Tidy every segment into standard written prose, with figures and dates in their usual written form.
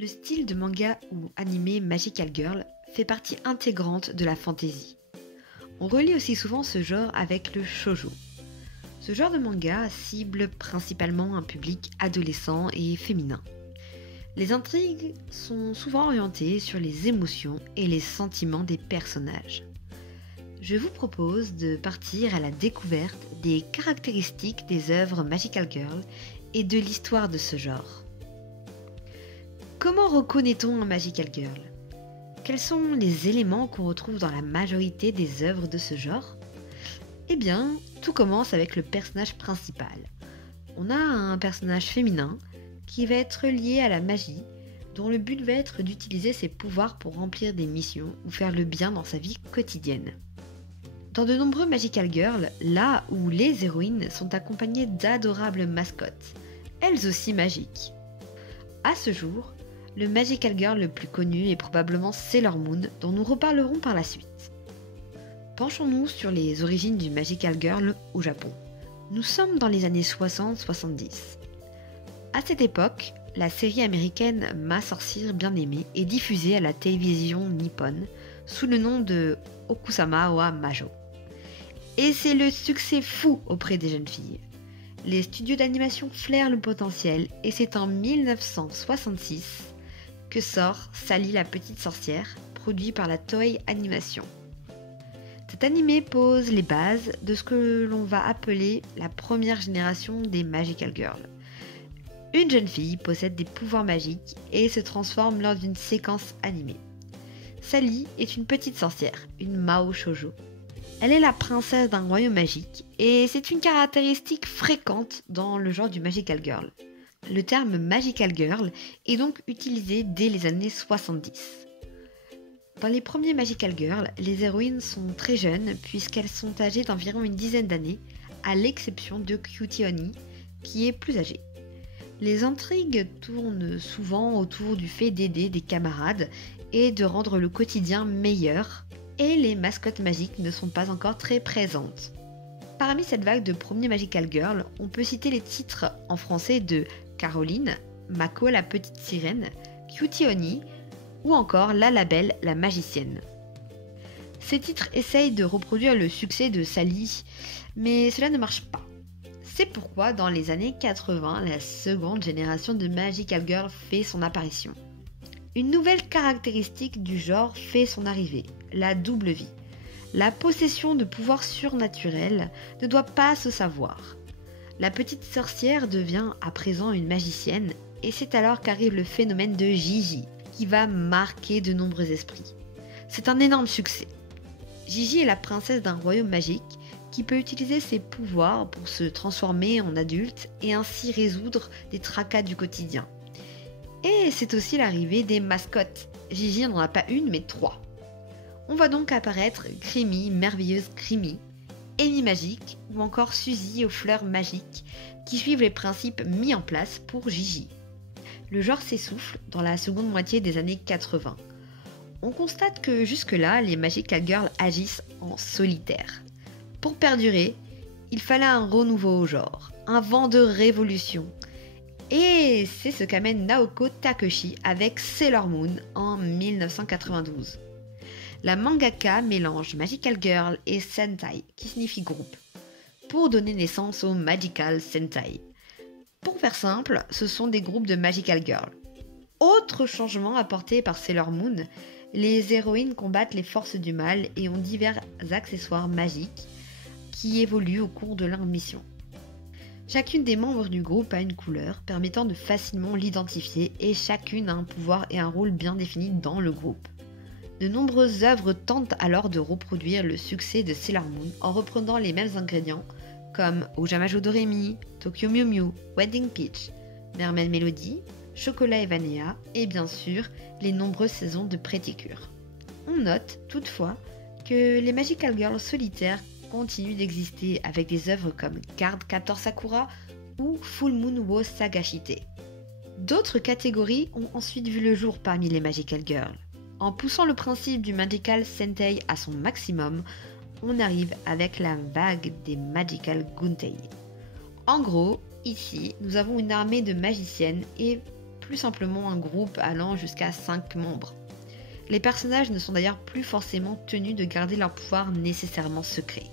Le style de manga ou animé Magical Girl fait partie intégrante de la fantasy. On relie aussi souvent ce genre avec le shoujo. Ce genre de manga cible principalement un public adolescent et féminin. Les intrigues sont souvent orientées sur les émotions et les sentiments des personnages. Je vous propose de partir à la découverte des caractéristiques des œuvres Magical Girl et de l'histoire de ce genre. Comment reconnaît-on un Magical Girl ? Quels sont les éléments qu'on retrouve dans la majorité des œuvres de ce genre ? Eh bien, tout commence avec le personnage principal. On a un personnage féminin qui va être lié à la magie, dont le but va être d'utiliser ses pouvoirs pour remplir des missions ou faire le bien dans sa vie quotidienne. Dans de nombreux Magical Girls, là où les héroïnes sont accompagnées d'adorables mascottes, elles aussi magiques. À ce jour, le Magical Girl le plus connu est probablement Sailor Moon, dont nous reparlerons par la suite. Penchons-nous sur les origines du Magical Girl au Japon. Nous sommes dans les années 60-70. À cette époque, la série américaine Ma sorcière bien-aimée est diffusée à la télévision nippone sous le nom de Okusama wa Majo. Et c'est le succès fou auprès des jeunes filles. Les studios d'animation flairent le potentiel et c'est en 1966 que sort Sally la petite sorcière, produit par la Toei Animation. Cet animé pose les bases de ce que l'on va appeler la première génération des Magical Girls. Une jeune fille possède des pouvoirs magiques et se transforme lors d'une séquence animée. Sally est une petite sorcière, une Mao Shoujo. Elle est la princesse d'un royaume magique et c'est une caractéristique fréquente dans le genre du Magical Girl. Le terme Magical Girl est donc utilisé dès les années 70. Dans les premiers Magical Girls, les héroïnes sont très jeunes puisqu'elles sont âgées d'environ une dizaine d'années, à l'exception de Cutie Honey, qui est plus âgée. Les intrigues tournent souvent autour du fait d'aider des camarades et de rendre le quotidien meilleur, et les mascottes magiques ne sont pas encore très présentes. Parmi cette vague de premiers Magical Girl, on peut citer les titres en français de Caroline, Mako la petite sirène, Cutie Honey ou encore La Labelle la magicienne. Ces titres essayent de reproduire le succès de Sally, mais cela ne marche pas. C'est pourquoi dans les années 80, la seconde génération de Magical Girl fait son apparition. Une nouvelle caractéristique du genre fait son arrivée, la double vie. La possession de pouvoirs surnaturels ne doit pas se savoir. La petite sorcière devient à présent une magicienne et c'est alors qu'arrive le phénomène de Gigi qui va marquer de nombreux esprits. C'est un énorme succès. Gigi est la princesse d'un royaume magique qui peut utiliser ses pouvoirs pour se transformer en adulte et ainsi résoudre des tracas du quotidien. Et c'est aussi l'arrivée des mascottes. Gigi n'en a pas une mais 3. On voit donc apparaître Creamy, merveilleuse Creamy, Amy Magique ou encore Suzy aux fleurs magiques qui suivent les principes mis en place pour Gigi. Le genre s'essouffle dans la seconde moitié des années 80. On constate que jusque-là, les Magical Girls agissent en solitaire. Pour perdurer, il fallait un renouveau au genre, un vent de révolution. Et c'est ce qu'amène Naoko Takeuchi avec Sailor Moon en 1992. La mangaka mélange Magical Girl et Sentai, qui signifie groupe, pour donner naissance au Magical Sentai. Pour faire simple, ce sont des groupes de Magical Girl. Autre changement apporté par Sailor Moon, les héroïnes combattent les forces du mal et ont divers accessoires magiques qui évoluent au cours de leur mission. Chacune des membres du groupe a une couleur permettant de facilement l'identifier et chacune a un pouvoir et un rôle bien définis dans le groupe. De nombreuses œuvres tentent alors de reproduire le succès de Sailor Moon en reprenant les mêmes ingrédients comme Ojamajo Doremi, Tokyo Mew Mew, Wedding Peach, Mermaid Melody, Chocolat et Vanilla et bien sûr les nombreuses saisons de Pretty Cure. On note toutefois que les Magical Girls solitaires continuent d'exister avec des œuvres comme Card Captor Sakura ou Full Moon wo Sagashite. D'autres catégories ont ensuite vu le jour parmi les Magical Girls. En poussant le principe du Magical Sentai à son maximum, on arrive avec la vague des Magical Guntei. En gros, ici, nous avons une armée de magiciennes et plus simplement un groupe allant jusqu'à 5 membres. Les personnages ne sont d'ailleurs plus forcément tenus de garder leur pouvoir nécessairement secret.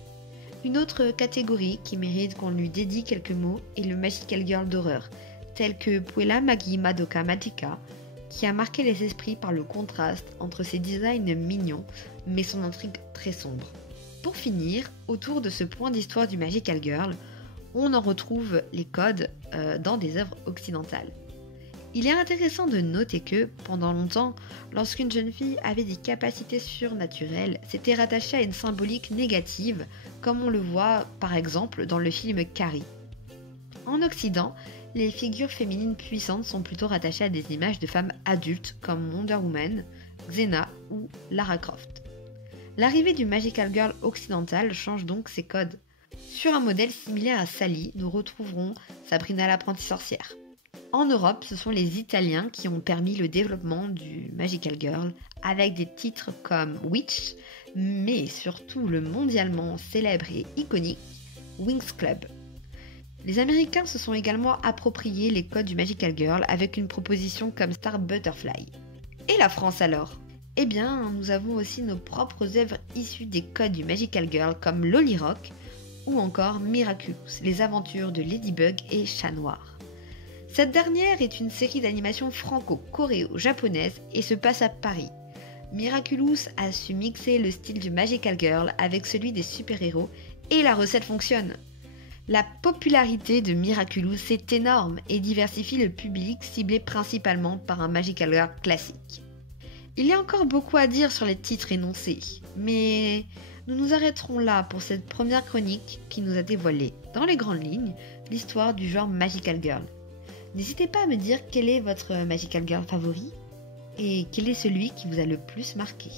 Une autre catégorie qui mérite qu'on lui dédie quelques mots est le Magical Girl d'horreur, tel que Puella Magi Madoka Magica, qui a marqué les esprits par le contraste entre ses designs mignons mais son intrigue très sombre. Pour finir, autour de ce point d'histoire du Magical Girl, on en retrouve les codes dans des œuvres occidentales. Il est intéressant de noter que, pendant longtemps, lorsqu'une jeune fille avait des capacités surnaturelles, c'était rattaché à une symbolique négative, comme on le voit par exemple dans le film Carrie. En Occident, les figures féminines puissantes sont plutôt rattachées à des images de femmes adultes comme Wonder Woman, Xena ou Lara Croft. L'arrivée du Magical Girl occidental change donc ses codes. Sur un modèle similaire à Sally, nous retrouverons Sabrina l'apprentie sorcière. En Europe, ce sont les Italiens qui ont permis le développement du Magical Girl avec des titres comme Witch, mais surtout le mondialement célèbre et iconique Winx Club. Les Américains se sont également appropriés les codes du Magical Girl avec une proposition comme Star Butterfly. Et la France alors ? Eh bien, nous avons aussi nos propres œuvres issues des codes du Magical Girl comme Lolly Rock ou encore Miraculous, les aventures de Ladybug et Chat Noir. Cette dernière est une série d'animation franco-coréo-japonaise et se passe à Paris. Miraculous a su mixer le style du Magical Girl avec celui des super-héros et la recette fonctionne. La popularité de Miraculous est énorme et diversifie le public ciblé principalement par un Magical Girl classique. Il y a encore beaucoup à dire sur les titres énoncés, mais nous nous arrêterons là pour cette première chronique qui nous a dévoilé, dans les grandes lignes, l'histoire du genre Magical Girl. N'hésitez pas à me dire quel est votre Magical Girl favori et quel est celui qui vous a le plus marqué.